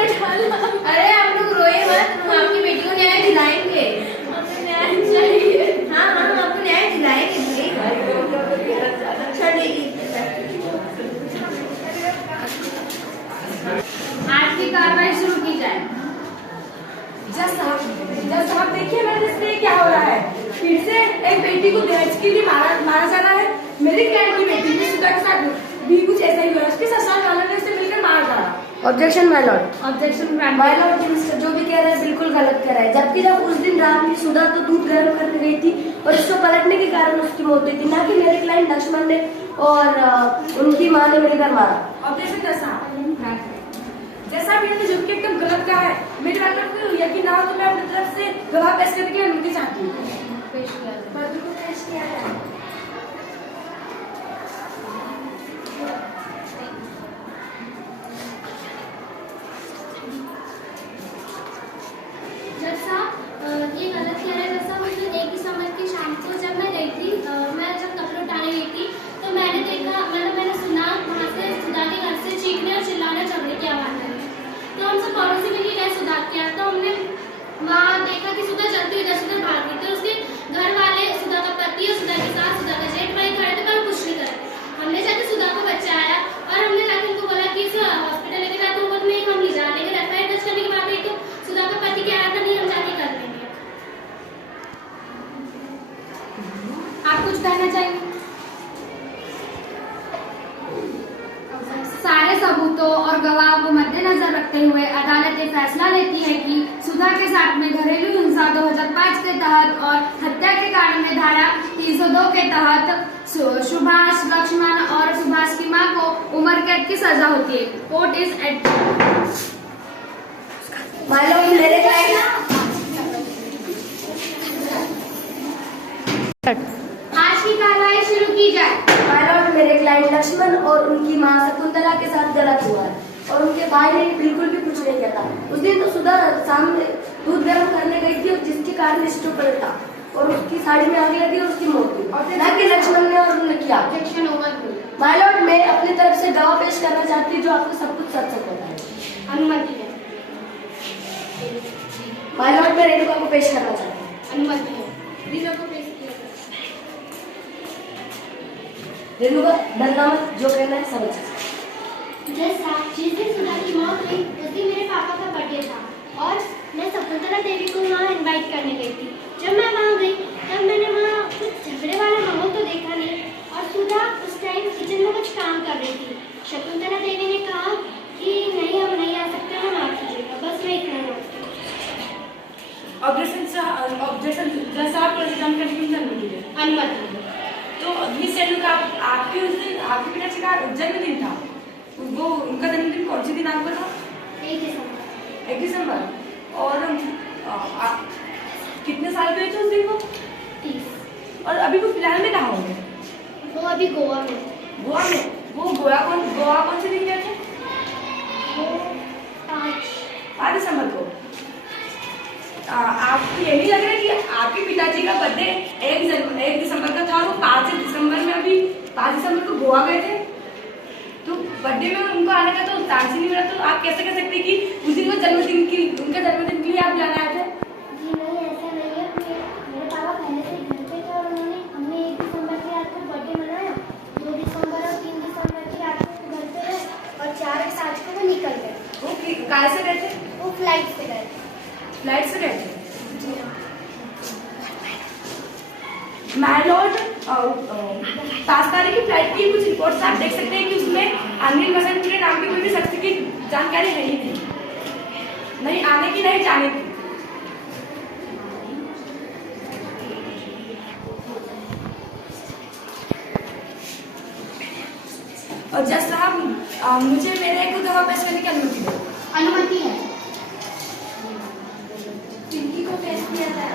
अरे आप लोग रोए मत, हम आपकी बेटी को न्याय दिलाएंगे। न्याय चाहिए। हाँ हाँ, हम आपको न्याय दिलाएंगे भाई। आज की कार्रवाई शुरू की जाए। जज साहब देखिए मेरे देश में क्या हो रहा है। फिर से एक बेटी को दहेज के लिए मारा जा रहा है। मेरी क्लाइंट की बेटी ने सुधा के साथ भी कुछ ऐसा ही हुआ। उसके ससुराल वालों ने उसे मिलकर मार डाला। Objection my Lord. Objection my Lord, minister जो भी कह रहा है बिल्कुल गलत कह रहा है। जबकि जब उस दिन रात में सुधा तो दूध गर्म करने गई थी और इसको पलटने के कारण उसकी मौत हुई थी, ना कि मेरे क्लाइंट लक्ष्मण ने और उनकी मां ने मिलकर मारा। ऑब्जेक्शन जैसा भी जो कि एकदम गलत कहा है। मेरे बात पर यकीन ना हो तो मैं अपनी तरफ से गवाह पेश करने की अनुमति चाहती हूँ। पेश किया जाए। जज साहब, ये गलत कह रहे हैं। जैसा उस दिन 1 दिसंबर की शाम को जब मैं गई थी, मैं जब कपड़े उठाने गई थी तो मैंने देखा, मैंने सुना वहाँ से सुधा के घर से चीखने और चिल्लाने झगड़े की आवाज़ आई। तो हम सब पड़ोसी मिलकर गए सुधा के यहाँ। तो हमने वहाँ देखा कि सुधा जल्दी इधर से उधर भाग गई। तो उसके घर वाले, सुधा का पति और सुधा के साथ सुधा का जेठ भाई खड़े थे, पर कुछ नहीं करे। हमने जाके सुधा को बचाया और हमने जाके उनको बोला कि इसे हॉस्पिटल लेके जाते। वो नहीं, हम ले जाने के एफआईआर दर्ज करने की बात आई तो सुधा का पति कह रहा था नहीं, हम जाके कर लेंगे। आप कुछ कहना चाहिए? सारे सबूतों और गवाहों को मद्देनजर रखते हुए अदालत ये फैसला लेती है कि सुधा के साथ में घरेलू हिंसा 2005 के तहत और हत्या के कारण में धारा 302 के तहत सुभाष, लक्ष्मण और सुभाष की मां को उम्र कैद की सजा होती है। Court is at. मेरे क्लाइंट आज की कार्रवाई शुरू की जाए। माय लॉर्ड, मेरे क्लाइंट लक्ष्मण और उनकी मां शकुंतला के साथ गलत हुआ है और उनके भाई ने बिल्कुल भी कुछ नहीं किया था। उस दिन तो सुधा सामने दूध गर्म करने गई थी और जिसके कारण स्टोव पलटा और उसकी साड़ी में आग लगी और उसकी मौत हुई, ना कि लक्ष्मण ने और उन्होंने किया। Objection over. माय लॉर्ड, मैं अपनी तरफ से गवाह पेश करना चाहती हूँ जो आपको सब कुछ सच सच बताए। अनुमति है। माय लॉर्ड, मैं रेणुका को पेश करना चाहती हूँ। अनुमति है। रेणुका, डरना मत, जो कहना है समझ। जज साहब, जिस दिन सुधा की मौत हुई उस दिन मेरे पापा का बर्थडे था और मैं शकुंतला देवी को वहाँ इनवाइट करने गई थी। जब मैं वहाँ गई तब मैंने वहाँ कुछ झगड़े वाला माहौल तो देखा नहीं और सुधा उस टाइम किचन में कुछ काम कर रही थी। शकुंतला देवी ने कहा कि नहीं, हम नहीं आ सकते, हम माफ कीजिएगा। बस मैं इतना जानती हूँ। ऑब्जेक्शन जज साहब को एग्जाम करने की अनुमति दे। अनुमति। तो मिस रेणुका, आपके उस दिन आपके पिताजी का जन्मदिन था। वो उनका जन्मदिन कौन से दिनांक पर था? 1 दिसंबर। और आप कितने साल के थे उस दिन? वो 30। और अभी वो फिलहाल में कहाँ होंगे? वो अभी गोवा में। गोवा में? वो गोवा कौन से दिन गए थे? वो 5 दिसंबर को। आपको ये नहीं लग रहा है कि आपके पिताजी का बर्थडे 1 दिसंबर का था और वो 5 दिसंबर में अभी 5 दिसंबर को गोवा गए थे? तो बर्थडे में उनको आने का तो चांस ही नहीं मिला। तो आप कैसे कह सकते हैं कि उस दिन वो उनका जन्मदिन के लिए आप जाना आए थे? जी नहीं, ऐसा नहीं है। मेरे पापा पहले से घर पे थे और हमने 1 दिसंबर की रात को बर्थडे मनाया। 2 दिसंबर और 3 दिसंबर की रात को घर पे रहे और 4 के 7 को वो निकल गए। वो कार से गए थे? वो फ्लाइट से गए थे। फ्लाइट से गए थे? माय लॉर्ड, 5 तारीख की फ्लाइट की कुछ रिपोर्ट्स आप देख सकते हैं कि उसमें अनिल वसंतपुरे नाम के कोई भी शख्स की जानकारी है ही नहीं आने की, नहीं जाने की। और जज साहब, मुझे मेरे को गवाह पेश करने की अनुमति दो। अनुमति है। पिंकी को पेश किया था।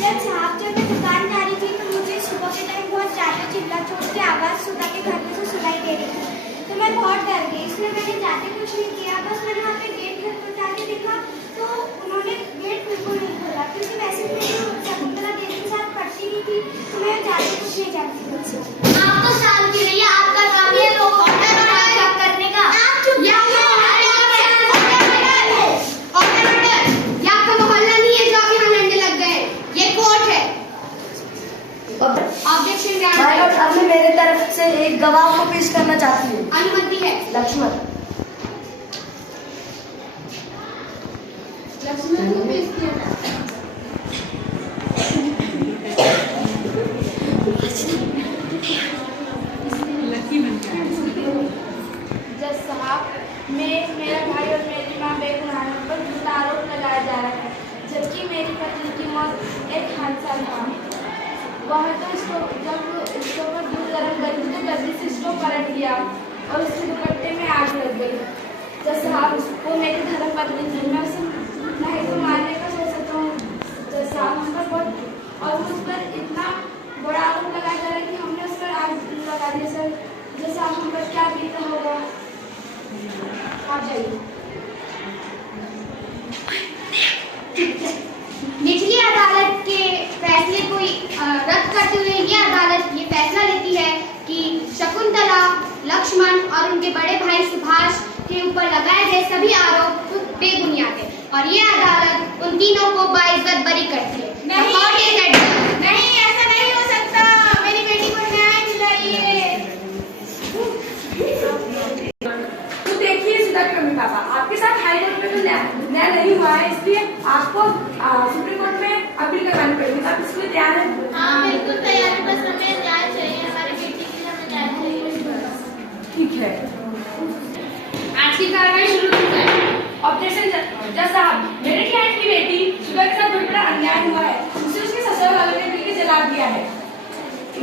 जब साहब, जब मैं दुकान जा रही थी तो मुझे सुबह के टाइम बहुत ज़्यादा चिल्ला चोट की आवाज़ सुधा के घर में से सुनाई दे रही थी। तो मैं बहुत डर गई, इसलिए मैंने जाके कुछ नहीं किया। बस मैंने वहाँ पे गेट पहुँचा के देखा तो उन्होंने गेट बिल्कुल नहीं खोला, क्योंकि वैसे भी मेरी शकुंतला देवी के साथ पढ़ती नहीं थी तो मैं जाके कुछ नहीं जानती थी। आप तो शांति रहिए, आपका काम है लोगों को करने का। गवाह को पेश करना चाहती हूँ। अनुमति है। लक्ष्मण। लक्ष्मण को पेश किया जाए। जज साहब, मेरा भाई और मेरी मां बेगुनाह पर झूठा आरोप लगाया जा रहा है, जबकि मेरी पत्नी की मौत एक हादसा था। वह तो जब स्टोव पर दूध गर्म कर रही थी तो गलती से स्टोव पलट गया और उसके दुपट्टे में आग लग गई। जज साहब, वो मेरी धर्मपत्नी थी, मैं उसे नहीं तो मारने का सोचता हूँ। जज साहब, हम पर बहुत और मुझ पर इतना बड़ा आरोप लगाया जा रहा है कि हमने उस पर आग लगा दी। सर, जज साहब, हम पर क्या बीता होगा? आप जाइए। निचली अदालत के फैसले को रद्द करते हुए ये अदालत ये फैसला लेती है कि शकुंतला, लक्ष्मण और उनके बड़े भाई सुभाष के ऊपर लगाए गए सभी आरोप बेबुनियाद है और ये अदालत उन तीनों को बाइज्जत बरी करती है। नहीं, ऐसा नहीं हो सकता। मेरी बेटी को न्याय दिलाइए। तो देखिए सुधा के मम्मी पापा, आपके साथ हाई कोर्ट में तो न्याय नहीं हुआ है, इसलिए आपको सुप्रीम कोर्ट में अपील करवानी पड़ेगी। आप इसके लिए तैयार हैं? हाँ, बिल्कुल तैयार है, बस हमें न्याय चाहिए, हमारी बेटी के लिए हमें न्याय चाहिए। ठीक है, आज की कार्रवाई शुरू की जाए। ऑब्जेक्शन। जज साहब, मेरे क्लाइंट की बेटी सुधा के साथ बहुत बड़ा अन्याय हुआ है, उसे उसके ससुराल वालों ने मिलकर जला दिया है।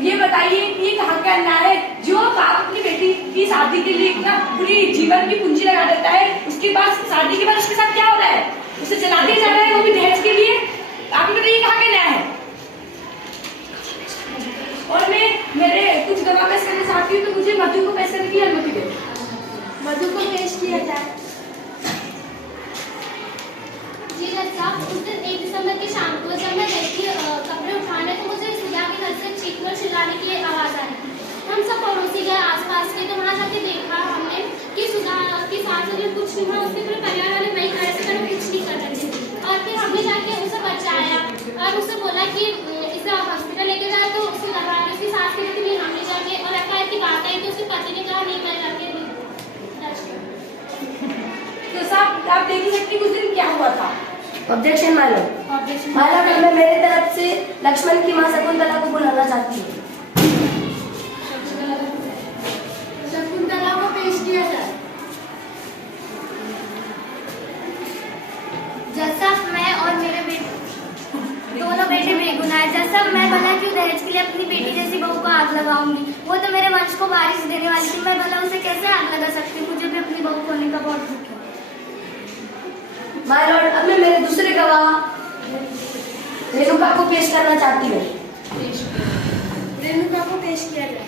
ये बताइए कि ये कहाँ का अन्याय है जो बाप अपनी बेटी की शादी के लिए इतना पूरी जीवन की पूंजी लगा देता है, उसके बाद शादी के बाद उसके साथ क्या हो रहा है? उसे जला दिया जा रहा है, वो भी दहेज के लिए। आप बताइए कहाँ का न्याय है? और मैं मेरे कुछ गवाह पेश करना चाहती हूँ, तो मुझे मधु को पेश करने की अनुमति दे। मधु को पेश किया जाए। जी जज साहब, उस दिन 1 दिसंबर की शाम को जब मैं गई थी कपड़े उठाने, तो मुझे सुधा के घर से चीखने और चिल्लाने की आवाज़ आ रही थी। हम सब पड़ोसी गए आसपास के, तो वहाँ जाके देखा हमने कि सुधा की सास अगर कुछ नहीं हुआ, उसके पूरे परिवार वाले वही खड़े थे, मैंने कुछ नहीं कर रहे थे। और फिर हमने जाके उसे बचाया और उससे बोला कि इसे हॉस्पिटल लेके जाए, तो उसके घर वाले उसकी सास के लिए हमने जाके और FIR की बात आई तो उसके पति ने कहा नहीं, मैं जाके तो साहब, आप देख ही सकते हैं उस दिन क्या हुआ था। ऑब्जेक्शन मालूम। मैं मेरी तरफ से लक्ष्मण की मां शकुंतला को बुलाना चाहती हूँ। शकुंतला को पेश किया जाए। जज साहब, मैं और मेरे दोनों बेटे बेगुनाह हैं। जज साहब, मैं भला क्यों दहेज के लिए अपनी बेटी जैसी बहू को आग लगाऊंगी? वो तो मेरे वंश को वारिस देने वाली थी, मैं भला उसे कैसे आग लगा सकती हूँ? मुझे भी अपनी बहू खोने का बहुत दुख है। माय लॉर्ड, अब मैं मेरे दूसरे गवाह रेणुका को पेश करना चाहती हूँ। रेणुका को पेश किया जाए।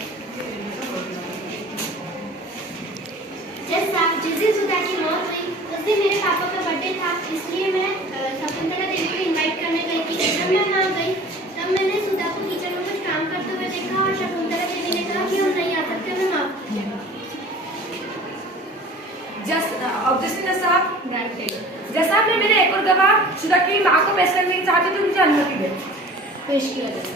जज साहब, जिस दिन सुधा की मौत हुई उस दिन मेरे पापा का बर्थडे था, इसलिए मैं शकुंतला देवी को इनवाइट करने गई थी। जब मैं वहाँ गई तब मैंने सुधा को किचन में कुछ काम करते हुए देखा और शकुंतला देवी ने कहा कि हम नहीं आ सकते, हमें माफ कीजिए। ऑब्जेक्शन जज साहब, मैं मेरे एक और गवाह सुधा की माँ को पेश करने की चाहती हूँ, तो मुझे अनुमति दे। पेश किया जाए।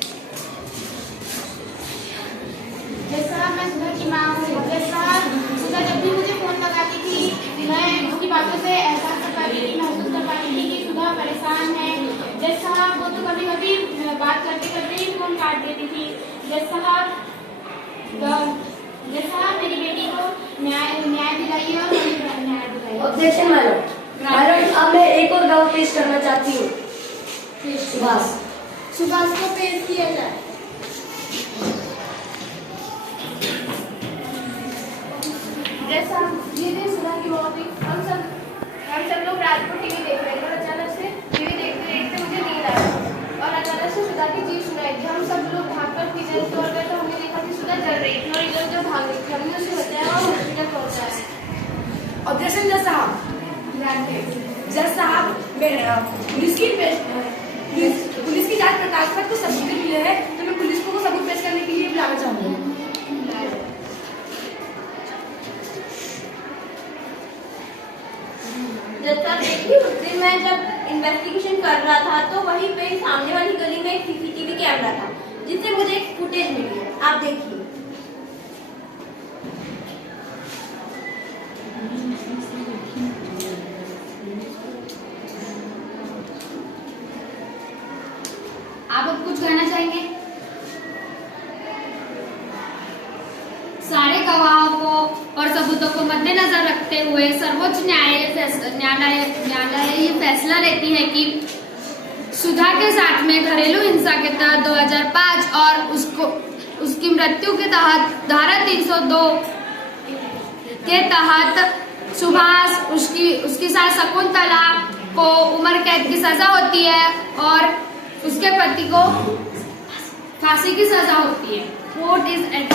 जज साहब, मैं सुधा की माँ हूँ। जज साहब, सुधा जब भी मुझे फोन लगाती थी, मैं उसकी बातों से एहसास कर पाती थी, महसूस कर पाती थी कि सुधा परेशान है। जज साहब, वो तो कभी कभी बात करते करते ही फोन काट देती थी। जज साहब, मेरी बेटी को न्याय दिलाइए और मुझे न्याय दिलाइए। ऑब्जेक्शन मालूम। अब मैं एक और गवाह पेश करना चाहती हूँ। सुभाष को पेश किया जाए। जैसा ये दिन सुधा की मौत हुई, हम सब लोग रात को टीवी देख रहे थे और अचानक से टीवी देखते देखते मुझे नींद आया और अचानक से सुधा की चीख सुनाई थी। हम सब लोग भागकर किचन तोड़ गए तो हमने देखा कि सुधा जल रही थी और इधर उधर भाग रही थी। हमने उसे बचाया और हॉस्पिटल पहुंचाया। ऑब्जेक्शन जज साहब, पुलिस की जांच पड़ताल पर कुछ सबूत मिले हैं, तो मैं पुलिस को सबूत पेश करने के लिए बुलाना चाहूंगी। जैसा देखिए, उस दिन मैं जब इन्वेस्टिगेशन कर रहा था तो वहीं पे सामने वाली गली में एक CCTV कैमरा था जिससे मुझे एक फुटेज मिली है। आप देखिए। मद्देनजर रखते हुए सर्वोच्च न्यायालय ये फैसला लेती है कि सुधा के साथ में घरेलू हिंसा के तहत 2005 और उसकी मृत्यु के तहत धारा 302 के तहत सुभाष उसकी सास शकुंतला को उम्र कैद की सजा होती है और उसके पति को फांसी की सजा होती है। Court is eight